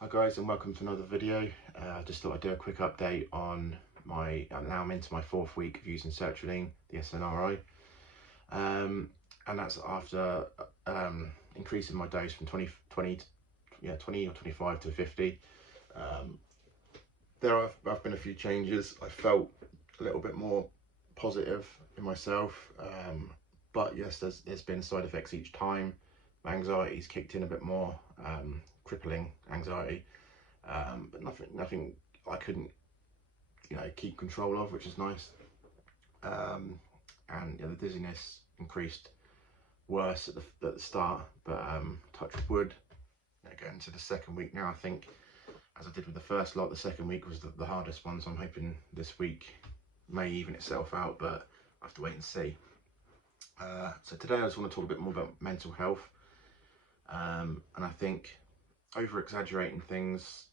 Hi guys, and welcome to another video. I just thought I'd do a quick update on now I'm into my 4th week of using Sertraline, the SNRI, and that's after increasing my dose from 20 or 25 to 50. There have been a few changes. I felt a little bit more positive in myself, but yes, there's been side effects each time. My anxiety's kicked in a bit more, crippling anxiety, but nothing I couldn't keep control of, which is nice. And the dizziness increased worse at the start, but touch wood, going to the 2nd week now. I think, as I did with the first lot, the 2nd week was the hardest one, so I'm hoping this week may even itself out, but I have to wait and see. So today I just want to talk a bit more about mental health, and I think over exaggerating things,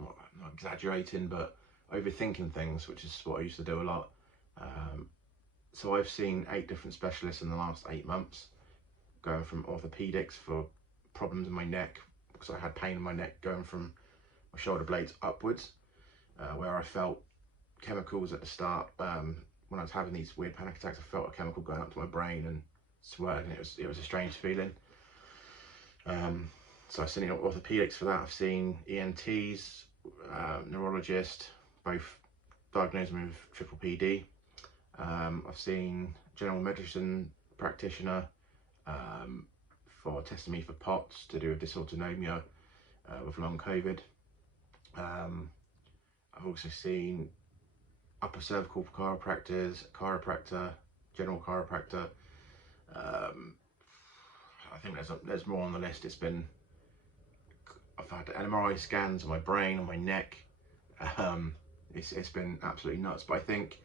not exaggerating, but overthinking things, which is what I used to do a lot. So I've seen 8 different specialists in the last 8 months, going from orthopedics for problems in my neck, because I had pain in my neck going from my shoulder blades upwards, where I felt chemicals at the start. When I was having these weird panic attacks, I felt a chemical going up to my brain and sweating. It was a strange feeling. So I've seen orthopedics for that. I've seen ENTs, neurologist, both diagnosed me with PPPD. I've seen general medicine practitioner for testing me for POTS to do with dysautonomia with LongCovid. I've also seen upper cervical chiropractors, chiropractor, general chiropractor. I think there's more on the list. I've had MRI scans of my brain and my neck. It's been absolutely nuts. But I think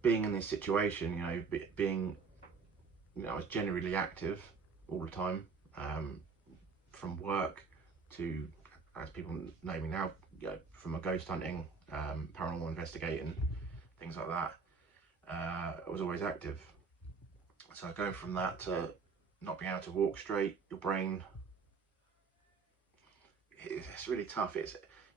being in this situation, I was generally active all the time, from work to, as people know me now, from a ghost hunting, paranormal investigating, things like that. I was always active. So going from that to not being able to walk straight, your brain, it's really tough.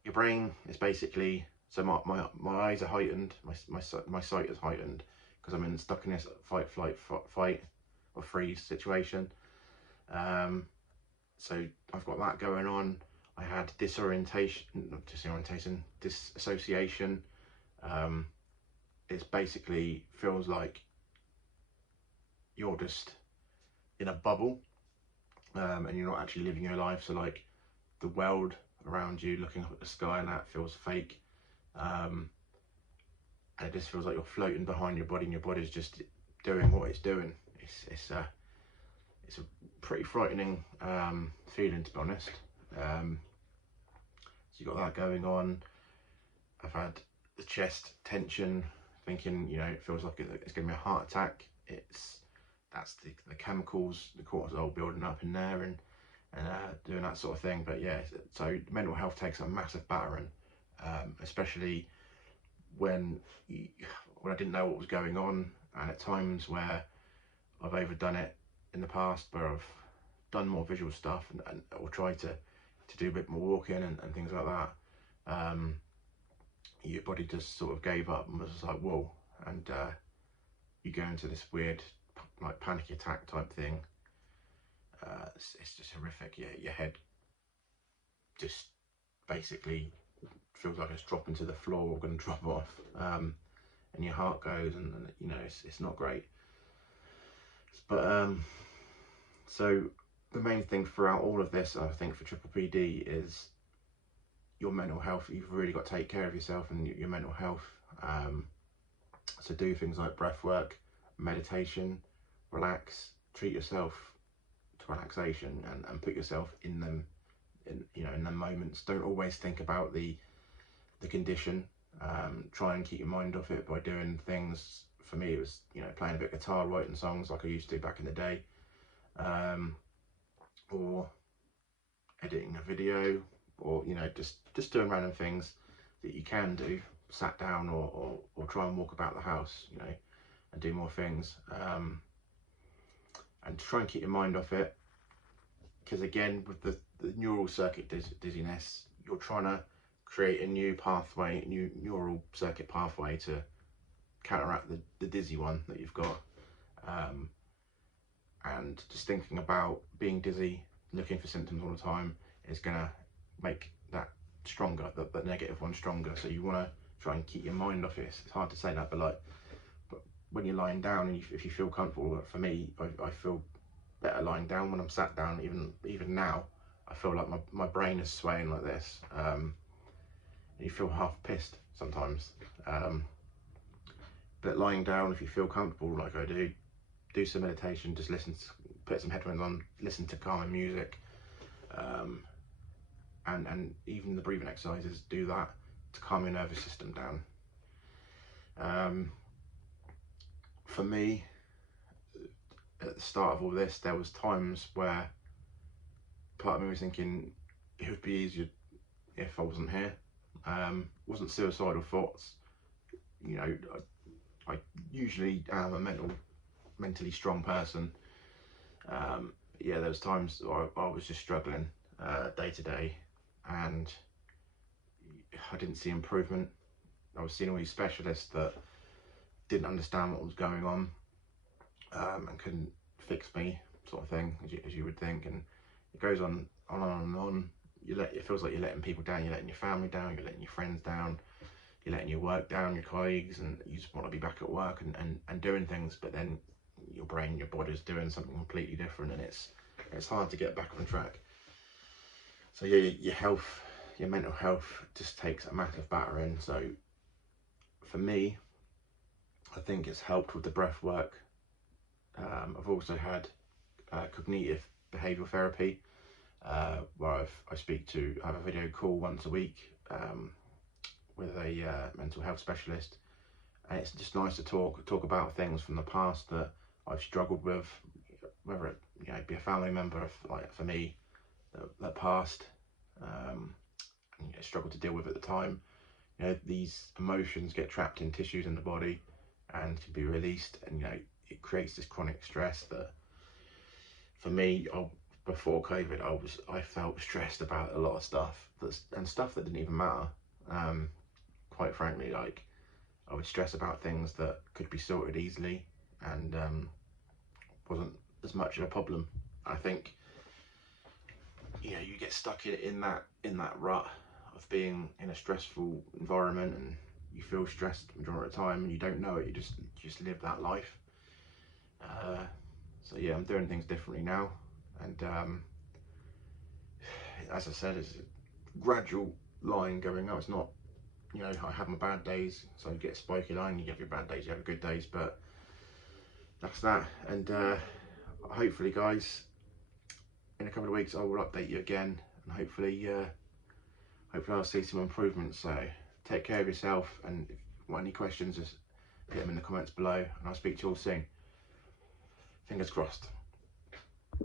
Your brain is basically, so my eyes are heightened, my sight is heightened, because I'm stuck in this fight, flight, fight or freeze situation. So I've got that going on. I had dissociation. It basically feels like you're just in a bubble, and you're not actually living your life. So like the world around you, looking up at the sky, and that feels fake. And it just feels like you're floating behind your body, and your body's just doing what it's doing. It's a pretty frightening feeling, to be honest. So you got that going on. I've had the chest tension, thinking, it feels like it's giving me a heart attack. That's the chemicals, the cortisol building up in there, and doing that sort of thing. But yeah, so mental health takes a massive battering, especially when I didn't know what was going on, and at times where I've overdone it in the past, where I've done more visual stuff or tried to do a bit more walking and things like that. Your body just sort of gave up and was just like, whoa, and you go into this weird like panic attack type thing. It's just horrific. Your head just basically feels like it's dropping to the floor or going to drop off, and your heart goes, and it's not great. But so the main thing throughout all of this, I think, for PPPD is your mental health. You've really got to take care of yourself and your mental health. So do things like breath work, meditation, relax, treat yourself to relaxation, and put yourself in them, in the moments. Don't always think about the condition. Try and keep your mind off it by doing things. For me, it was playing a bit of guitar, writing songs like I used to back in the day, or editing a video, or just doing random things that you can do. Sat down or try and walk about the house, and do more things, and try and keep your mind off it, because again, with the neural circuit dizziness, you're trying to create a new pathway, new neural circuit pathway to counteract the dizzy one that you've got. And just thinking about being dizzy, looking for symptoms all the time, is going to make that stronger, the negative one stronger. So you want to try and keep your mind off it. It's hard to say that, but when you're lying down, and if you feel comfortable, for me, I feel better lying down when I'm sat down. Even now, I feel like my brain is swaying like this. You feel half pissed sometimes. But lying down, if you feel comfortable like I do some meditation, just put some headphones on, listen to calming music, and even the breathing exercises, do that to calm your nervous system down. For me, at the start of all this, there was times where part of me was thinking it would be easier if I wasn't here. Wasn't suicidal thoughts. You know, I usually am a mentally strong person. Yeah, there was times I was just struggling day to day, and I didn't see improvement. I was seeing all these specialists that didn't understand what was going on, and couldn't fix me, sort of thing, as you would think. And it goes on and on. It feels like you're letting people down. You're letting your family down. You're letting your friends down. You're letting your work down, your colleagues, and you just want to be back at work and doing things. But then your brain, your body's doing something completely different, and it's hard to get back on track. So yeah, your health, your mental health just takes a massive battering. So for me, I think it's helped with the breath work. I've also had cognitive behavioural therapy, where I have a video call once a week with a mental health specialist, and it's just nice to talk about things from the past that I've struggled with, whether it be a family member, like for me, that passed, and struggled to deal with at the time. These emotions get trapped in tissues in the body and can be released, and it creates this chronic stress that, for me, before COVID, I felt stressed about a lot of stuff that didn't even matter. Quite frankly, like, I would stress about things that could be sorted easily and wasn't as much of a problem. I think you get stuck in that rut of being in a stressful environment, and you feel stressed the majority of the time, and you don't know it. You just live that life. So yeah, I'm doing things differently now, and as I said, it's a gradual line going up. It's not, I have my bad days, so you get a spiky line. You have your bad days, you have your good days, but that's that. And hopefully, guys, in a couple of weeks I will update you again, and hopefully I'll see some improvements. So take care of yourself, and if you want any questions, just put them in the comments below, and I'll speak to you all soon. Fingers crossed.